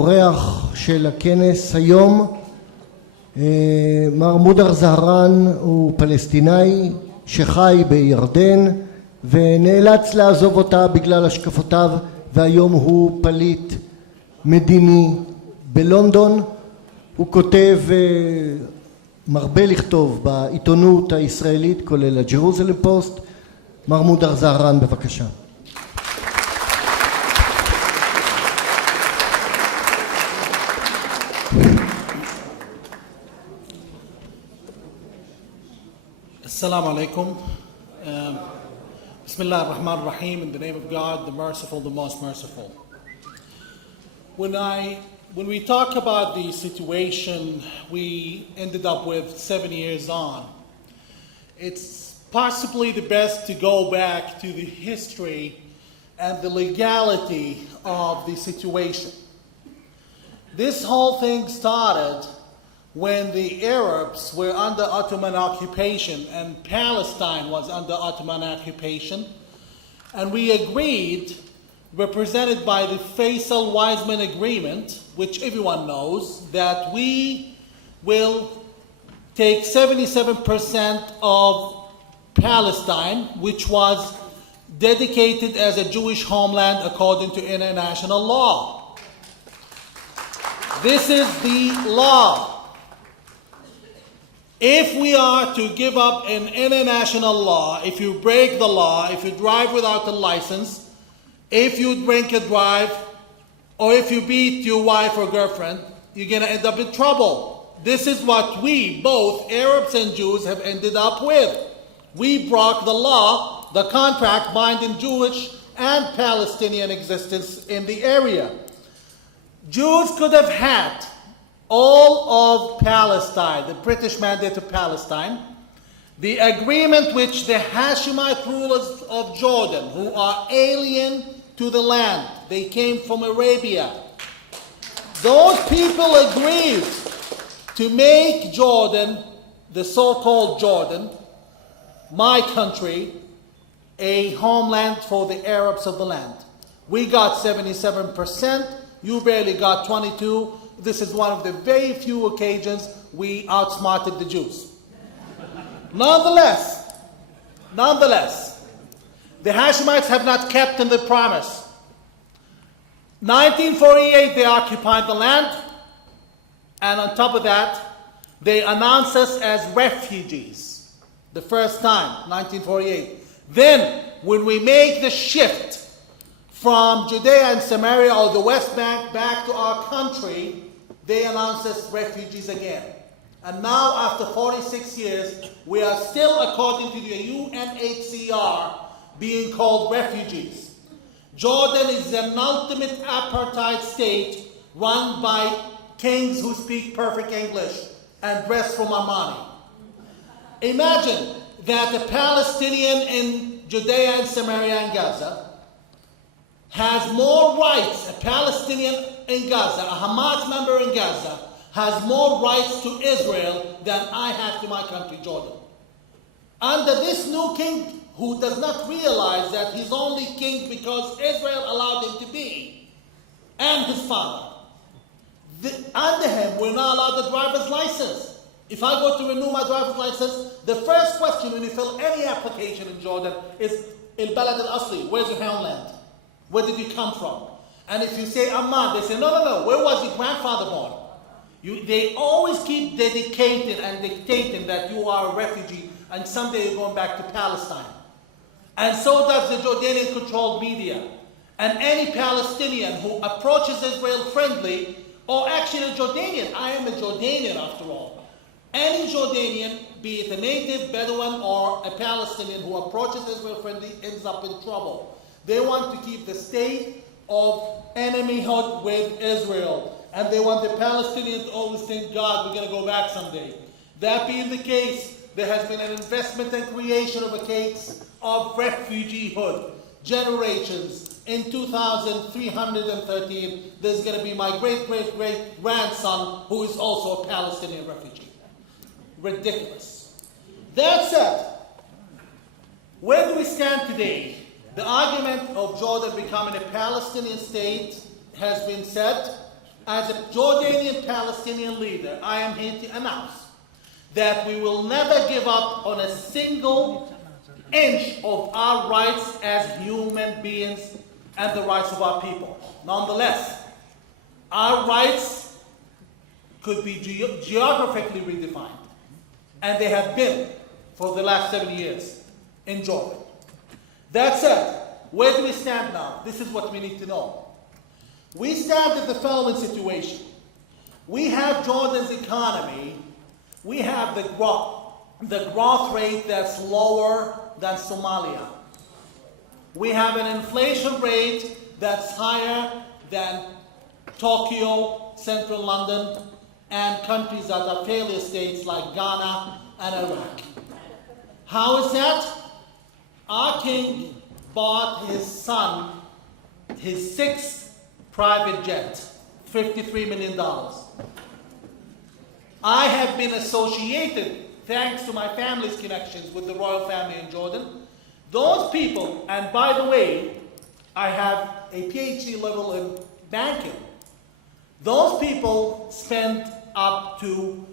אורח של הכנס היום, מר מודר זהרן הוא פלסטינאי שחי בירדן ונאלץ לעזוב אותה בגלל השקפותיו, והיום הוא פליט מדיני בלונדון. הוא כותב, מרבה לכתוב בעיתונות הישראלית כולל הג'רוזלם פוסט. מר מודר זהרן, בבקשה. Assalamu alaikum. Bismillah ar-Rahman ar-Rahim, in the name of God, the merciful, the most merciful. When we talk about the situation we ended up with 7 years on, it's possibly the best to go back to the history and the legality of the situation. This whole thing started when the Arabs were under Ottoman occupation and Palestine was under Ottoman occupation, and we agreed, represented by the Faisal-Weizmann Agreement, which everyone knows, that we will take 77% of Palestine, which was dedicated as a Jewish homeland according to international law. This is the law. If we are to give up an international law, if you break the law, if you drive without a license, if you drink and drive, or if you beat your wife or girlfriend, you're going to end up in trouble. This is what we, both Arabs and Jews, have ended up with. We broke the law, the contract binding Jewish and Palestinian existence in the area. Jews could have had all of Palestine, the British Mandate of Palestine, the agreement which the Hashemite rulers of Jordan, who are alien to the land, they came from Arabia, those people agreed to make Jordan, the so-called Jordan, my country, a homeland for the Arabs of the land. We got 77%, you barely got 22%. This is one of the very few occasions we outsmarted the Jews. Nonetheless, the Hashemites have not kept in the promise. 1948, they occupied the land, and on top of that, they announced us as refugees. The first time, 1948. Then, when we make the shift from Judea and Samaria or the West Bank back to our country, they announced us refugees again. And now, after 46 years, we are still, according to the UNHCR, being called refugees. Jordan is an ultimate apartheid state run by kings who speak perfect English and dress from Armani. Imagine that a Palestinian in Judea and Samaria and Gaza has more rights, a Palestinian in Gaza, a Hamas member in Gaza, has more rights to Israel than I have to my country, Jordan. Under this new king, who does not realize that he's only king because Israel allowed him to be, and his father, under him, we're not allowed a driver's license. If I go to renew my driver's license, the first question when you fill any application in Jordan is, Il Balad al-Asli, where's your homeland? Where did you come from? And if you say Amman, they say, no, where was your grandfather born? They always keep dedicating and dictating that you are a refugee and someday you're going back to Palestine. And so does the Jordanian-controlled media. And any Palestinian who approaches Israel friendly, or actually a Jordanian, I am a Jordanian after all. Any Jordanian, be it a native, Bedouin, or a Palestinian who approaches Israel friendly ends up in trouble. They want to keep the state of enemyhood with Israel. And they want the Palestinians to always think, God, we're going to go back someday. That being the case, there has been an investment and creation of a case of refugeehood. Generations. In 2313, there's going to be my great-great-great-grandson who is also a Palestinian refugee. Ridiculous. That said, where do we stand today? The argument of Jordan becoming a Palestinian state has been said. as a Jordanian Palestinian leader, I am here to announce that we will never give up on a single inch of our rights as human beings and the rights of our people. Nonetheless, our rights could be geographically redefined, and they have been for the last 70 years in Jordan. That said, where do we stand now? This is what we need to know. We stand in the following situation. We have Jordan's economy. We have the growth rate that's lower than Somalia. We have an inflation rate that's higher than Tokyo, central London, and countries that are failure states like Ghana and Iraq. How is that? Our king bought his son his sixth private jet, $53 million. I have been associated, thanks to my family's connections with the royal family in Jordan. Those people, and by the way, I have a PhD level in banking. Those people spend up to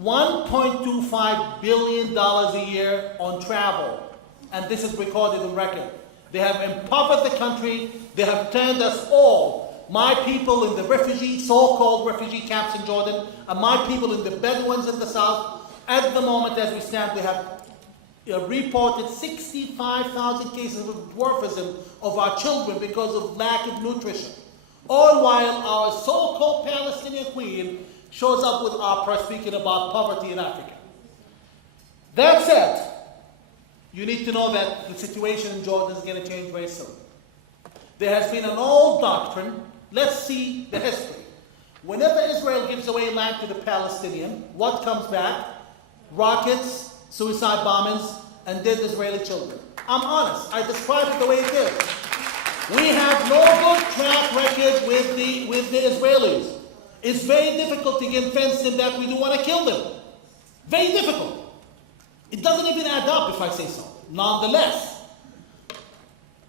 $1.25 billion a year on travel. And this is recorded in record. They have impoverished the country. They have turned us all, my people in the so-called refugee camps in Jordan, and my people in the Bedouins in the south. At the moment, as we stand, we have reported 65,000 cases of dwarfism of our children because of lack of nutrition. All while our so-called Palestinian queen shows up with opera speaking about poverty in Africa. That said, you need to know that the situation in Jordan is going to change very soon. There has been an old doctrine. Let's see the history. Whenever Israel gives away land to the Palestinian, what comes back? Rockets, suicide bombings, and dead Israeli children. I'm honest. I describe it the way it is. We have no good track record with the Israelis. It's very difficult to convince them that we do want to kill them. Very difficult. It doesn't even add up if I say so. Nonetheless,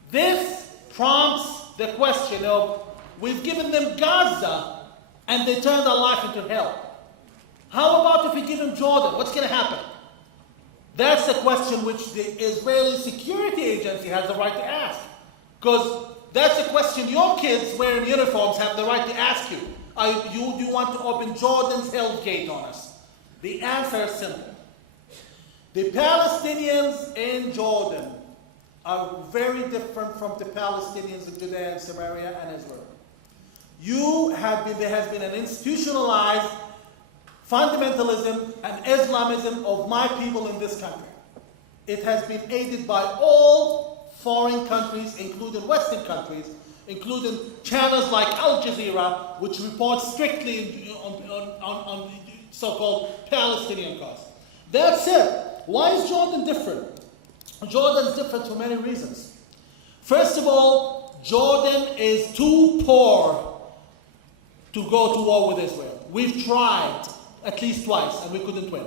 this prompts the question of, we've given them Gaza and they turned our life into hell. How about if we give them Jordan? What's going to happen? That's the question which the Israeli security agency has the right to ask. Because that's a question your kids wearing uniforms have the right to ask you. Do you want to open Jordan's Hell's Gate on us? The answer is simple. The Palestinians in Jordan are very different from the Palestinians in Judea and Samaria and Israel. There has been an institutionalized fundamentalism and Islamism of my people in this country. It has been aided by all foreign countries, including Western countries, including channels like Al Jazeera, which report strictly on so-called Palestinian cause. That said, why is Jordan different? Jordan is different for many reasons. First of all, Jordan is too poor to go to war with Israel. We've tried at least twice and we couldn't win.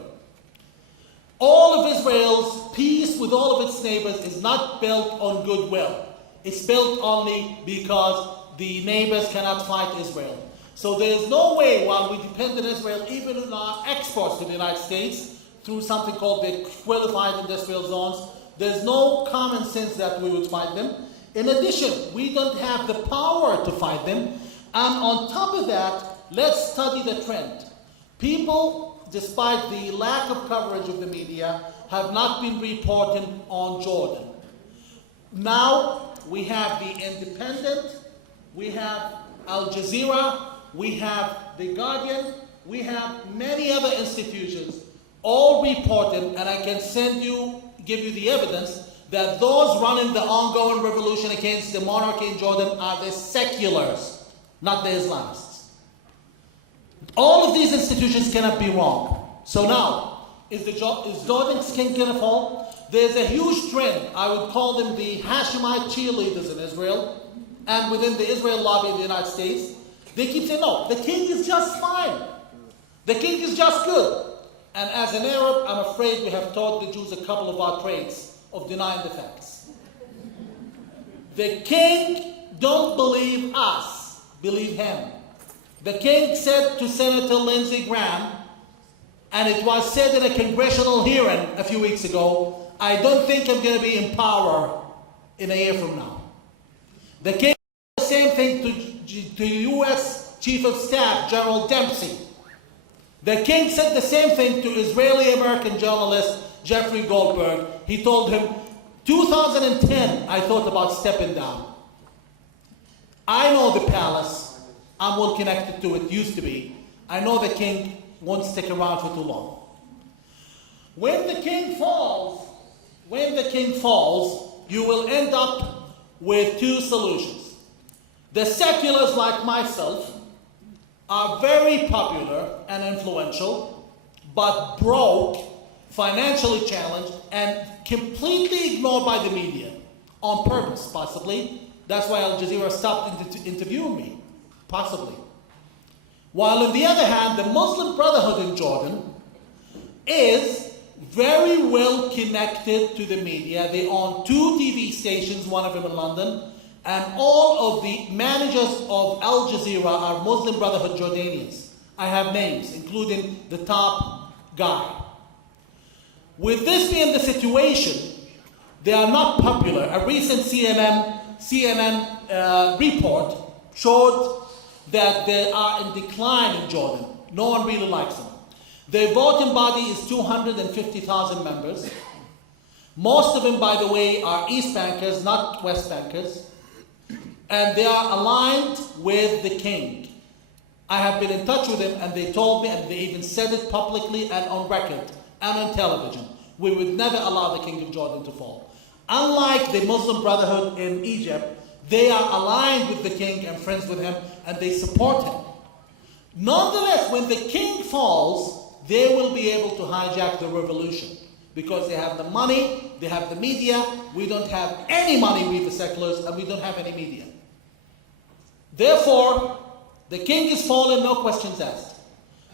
All of Israel's peace with all of its neighbors is not built on goodwill. It's built only because the neighbors cannot fight Israel. So there is no way, while we depend on Israel, even in our exports to the United States, through something called the qualified industrial zones, there's no common sense that we would fight them. In addition, we don't have the power to fight them. And on top of that, let's study the trend. People, despite the lack of coverage of the media, have not been reporting on Jordan. Now, we have the Independent, we have Al Jazeera, we have The Guardian, we have many other institutions all reported, and I can give you the evidence that those running the ongoing revolution against the monarchy in Jordan are the seculars, not the Islamists. All of these institutions cannot be wrong. So now, is Jordan's king going to fall? There's a huge trend. I would call them the Hashemite cheerleaders in Israel and within the Israel lobby in the United States. They keep saying, no, the king is just fine. The king is just good. And as an Arab, I'm afraid we have taught the Jews a couple of our traits of denying the facts. The king don't believe us, believe him. The king said to Senator Lindsey Graham, and it was said in a congressional hearing a few weeks ago, I don't think I'm going to be in power in a year from now. The king said the same thing to U.S. Chief of Staff General Dempsey. The king said the same thing to Israeli-American journalist Jeffrey Goldberg. He told him, 2010, I thought about stepping down. I know the palace. I'm well connected to it, used to be. I know the king won't stick around for too long. When the king falls, you will end up with two solutions. The seculars like myself are very popular and influential, but broke, financially challenged, and completely ignored by the media, on purpose, possibly. That's why Al Jazeera stopped interviewing me, possibly. While on the other hand, the Muslim Brotherhood in Jordan is very well connected to the media. They own 2 TV stations, one of them in London, and all of the managers of Al Jazeera are Muslim Brotherhood Jordanians. I have names, including the top guy. With this being the situation, they are not popular. A recent CNN report showed that they are in decline in Jordan. No one really likes them. Their voting body is 250,000 members. Most of them, by the way, are East Bankers, not West Bankers. And they are aligned with the king. I have been in touch with them, and they told me, and they even said it publicly and on record and on television, we would never allow the king of Jordan to fall. Unlike the Muslim Brotherhood in Egypt, they are aligned with the king and friends with him, and they support him. Nonetheless, when the king falls, they will be able to hijack the revolution because they have the money, they have the media. We don't have any money, we the seculars, and we don't have any media. Therefore, the king is fallen, no questions asked.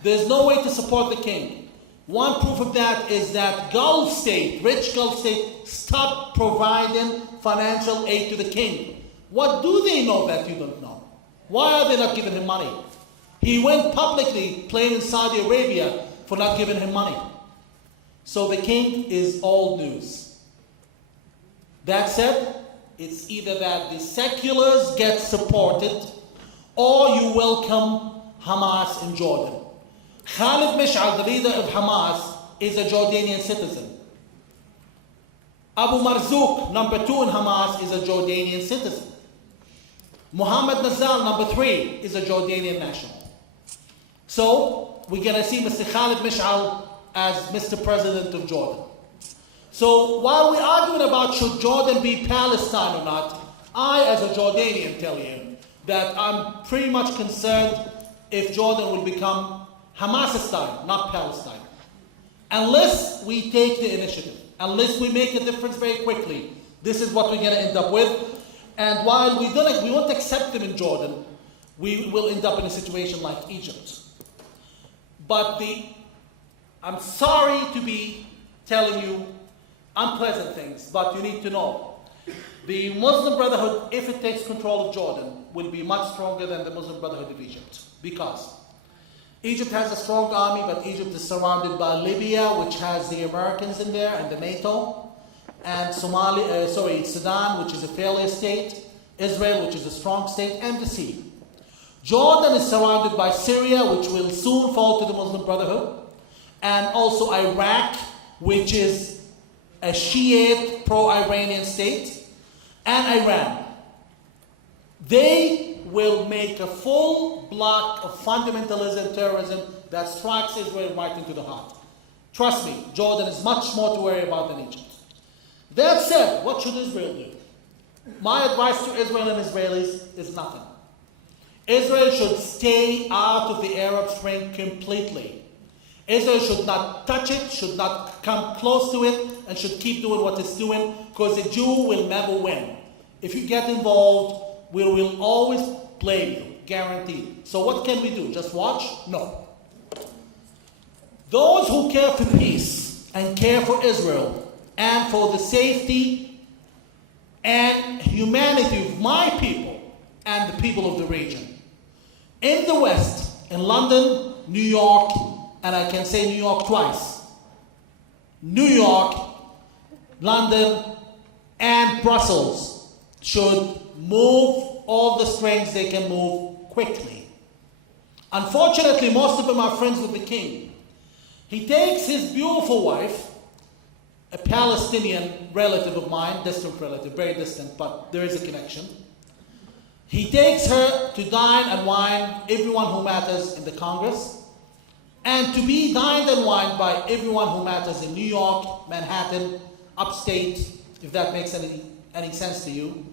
There's no way to support the king. One proof of that is that Gulf state, rich Gulf state, stopped providing financial aid to the king. What do they know that you don't know? Why are they not giving him money? He went publicly playing in Saudi Arabia for not giving him money. So the king is old news. That said, it's either that the seculars get supported or you welcome Hamas in Jordan. Khalid Mish'al, the leader of Hamas, is a Jordanian citizen. Abu Marzouk, number 2 in Hamas, is a Jordanian citizen. Mohammed Nazal, number 3, is a Jordanian national. So, we're going to see Mr. Khalid Mish'al as Mr. President of Jordan. So, while we're arguing about should Jordan be Palestine or not, I, as a Jordanian, tell you that I'm pretty much concerned if Jordan will become Hamasistan, not Palestine. Unless we take the initiative, unless we make a difference very quickly, this is what we're going to end up with. And while we won't accept them in Jordan, we will end up in a situation like Egypt. But I'm sorry to be telling you unpleasant things, but you need to know. The Muslim Brotherhood, if it takes control of Jordan, will be much stronger than the Muslim Brotherhood of Egypt. Because Egypt has a strong army, but Egypt is surrounded by Libya, which has the Americans in there, and the NATO, and Sudan, which is a failure state, Israel, which is a strong state, and the sea. Jordan is surrounded by Syria, which will soon fall to the Muslim Brotherhood, and also Iraq, which is a Shiite pro-Iranian state, and Iran. They will make a full block of fundamentalism, terrorism that strikes Israel right into the heart. Trust me, Jordan is much more to worry about than Egypt. That said, what should Israel do? My advice to Israel and Israelis is nothing. Israel should stay out of the Arab Spring completely. Israel should not touch it, should not come close to it, and should keep doing what it's doing, because the Jew will never win. If you get involved, we will always blame you, guaranteed. So what can we do? Just watch? No. Those who care for peace and care for Israel and for the safety and humanity of my people and the people of the region, in the West, in London, New York, and I can say New York twice. New York, London, and Brussels should move all the strings they can move quickly. Unfortunately, most of them are friends with the king. He takes his beautiful wife, a Palestinian relative of mine, distant relative, very distant, but there is a connection. He takes her to dine and wine everyone who matters in the Congress, and to be dined and wined by everyone who matters in New York, Manhattan, upstate, if that makes any sense to you.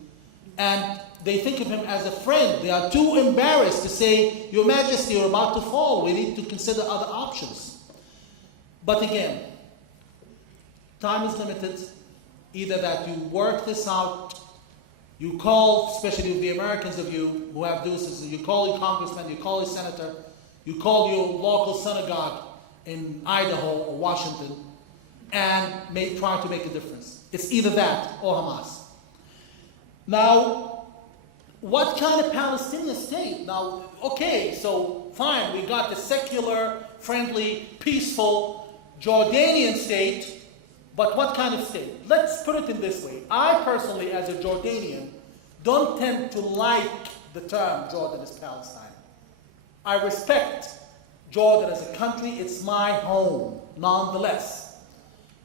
And they think of him as a friend. They are too embarrassed to say, Your Majesty, you're about to fall. We need to consider other options. But again, time is limited. Either that you work this out, you call, especially the Americans of you who have deuces, you call your congressman, you call your senator, you call your local synagogue in Idaho or Washington, and try to make a difference. It's either that or Hamas. Now, what kind of Palestinian state? Now, okay, so fine, we got the secular, friendly, peaceful Jordanian state, but what kind of state? Let's put it in this way. I personally, as a Jordanian, don't tend to like the term Jordan is Palestine. I respect Jordan as a country. It's my home, nonetheless.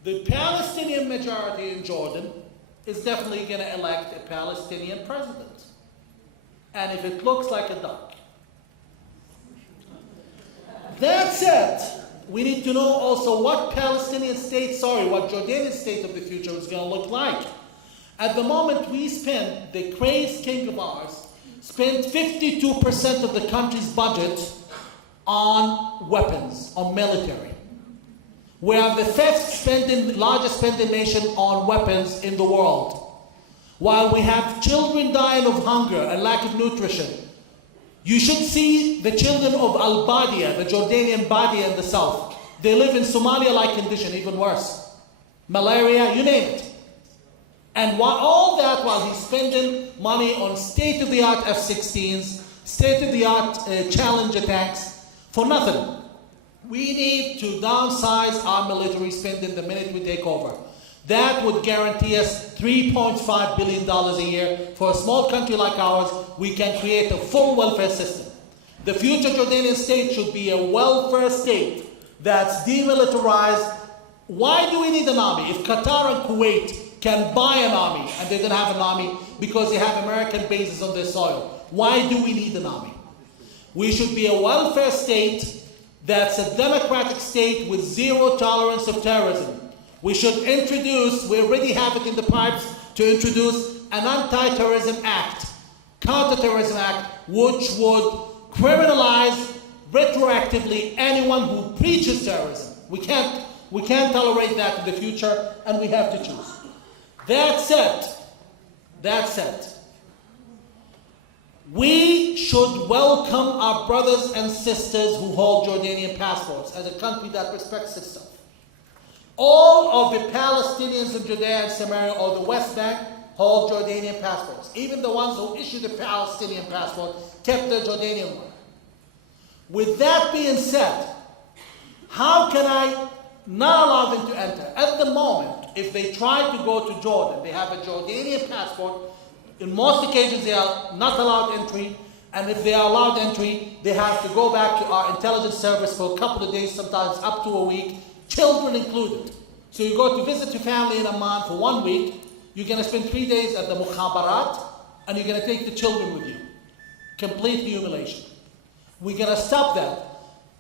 The Palestinian majority in Jordan is definitely going to elect a Palestinian president. And if it looks like a duck. That said, we need to know also what what Jordanian state of the future is going to look like. At the moment the crazed king of ours spent 52% of the country's budget on weapons, on military. We are the largest spending nation on weapons in the world. While we have children dying of hunger and lack of nutrition, you should see the children of Al-Badia, the Jordanian Badia in the south. They live in Somalia-like condition, even worse. Malaria, you name it. And all that while he's spending money on state-of-the-art F-16s, state-of-the-art Challenger tanks, for nothing. We need to downsize our military spending the minute we take over. That would guarantee us $3.5 billion a year. For a small country like ours, we can create a full welfare system. The future Jordanian state should be a welfare state that's demilitarized. Why do we need an army? If Qatar and Kuwait can buy an army, and they don't have an army because they have American bases on their soil, why do we need an army? We should be a welfare state that's a democratic state with zero tolerance of terrorism. We should introduce, we already have it in the pipes, to introduce an anti-terrorism act, counter-terrorism act, which would criminalize retroactively anyone who preaches terrorism. We can't tolerate that in the future, and we have to choose. That said, we should welcome our brothers and sisters who hold Jordanian passports as a country that respects itself. All of the Palestinians in Judea and Samaria or the West Bank hold Jordanian passports. Even the ones who issued the Palestinian passport kept the Jordanian one. With that being said, how can I not allow them to enter? At the moment, if they try to go to Jordan, they have a Jordanian passport. In most occasions, they are not allowed entry. And if they are allowed entry, they have to go back to our intelligence service for a couple of days, sometimes up to a week, children included. So you go to visit your family in Amman for 1 week, you're going to spend 3 days at the Mukhabarat, and you're going to take the children with you. Complete humiliation. We're going to stop that.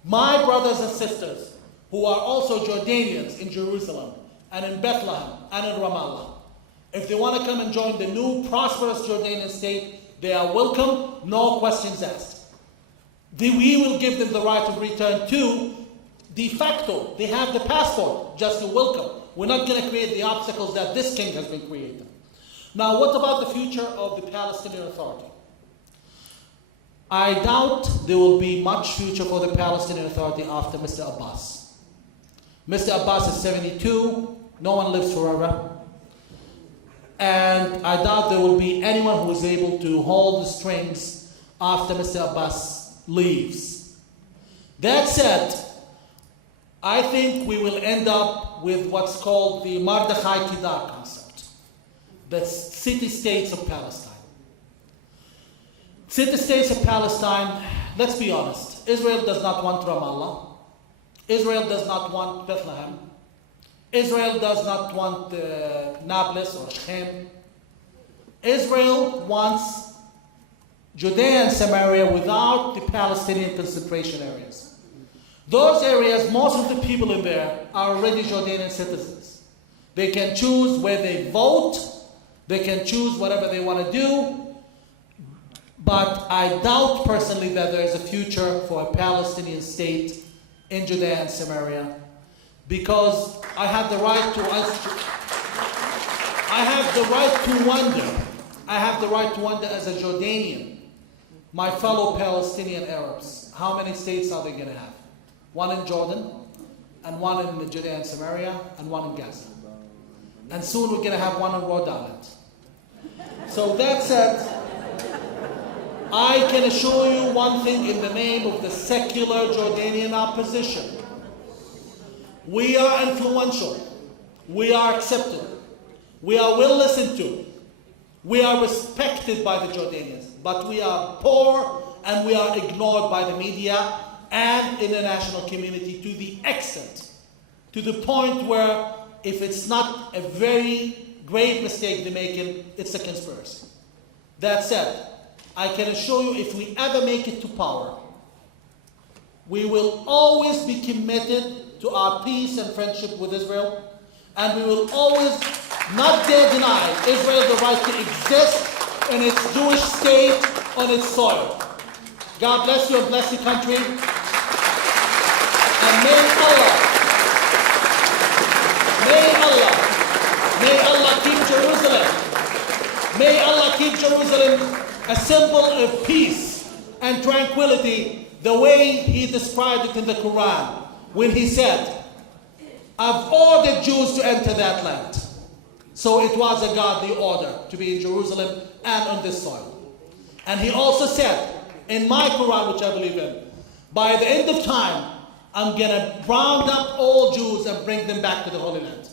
My brothers and sisters, who are also Jordanians in Jerusalem, and in Bethlehem, and in Ramallah, if they want to come and join the new prosperous Jordanian state, they are welcome, no questions asked. We will give them the right of return to de facto. They have the passport, just to welcome. We're not going to create the obstacles that this king has been creating. Now, what about the future of the Palestinian Authority? I doubt there will be much future for the Palestinian Authority after Mr. Abbas. Mr. Abbas is 72. No one lives forever. And I doubt there will be anyone who is able to hold the strings after Mr. Abbas leaves. That said, I think we will end up with what's called the Mardechai Kedar concept, the city-states of Palestine. City-states of Palestine, let's be honest, Israel does not want Ramallah. Israel does not want Bethlehem. Israel does not want Nablus or Shechem. Israel wants Judea and Samaria without the Palestinian concentration areas. Those areas, most of the people in there are already Jordanian citizens. They can choose where they vote. They can choose whatever they want to do. But I doubt personally that there is a future for a Palestinian state in Judea and Samaria, because I have the right to wonder as a Jordanian, my fellow Palestinian Arabs, how many states are they going to have? One in Jordan, and one in Judea and Samaria, and one in Gaza. And soon we're going to have one in Rhode Island. So that said, I can assure you one thing in the name of the secular Jordanian opposition. We are influential. We are accepted. We are well listened to. We are respected by the Jordanians. But we are poor and we are ignored by the media and international community to the extent, to the point where if it's not a very grave mistake they're making, it's a conspiracy. That said, I can assure you if we ever make it to power, we will always be committed to our peace and friendship with Israel, and we will always not dare deny Israel the right to exist in its Jewish state on its soil. God bless you and bless the country. And may Allah keep Jerusalem. May Allah keep Jerusalem a symbol of peace and tranquility, the way He described it in the Quran, when He said, I've ordered Jews to enter that land. So it was a godly order to be in Jerusalem and on this soil. And He also said, in my Quran, which I believe in, by the end of time, I'm going to round up all Jews and bring them back to the Holy Land.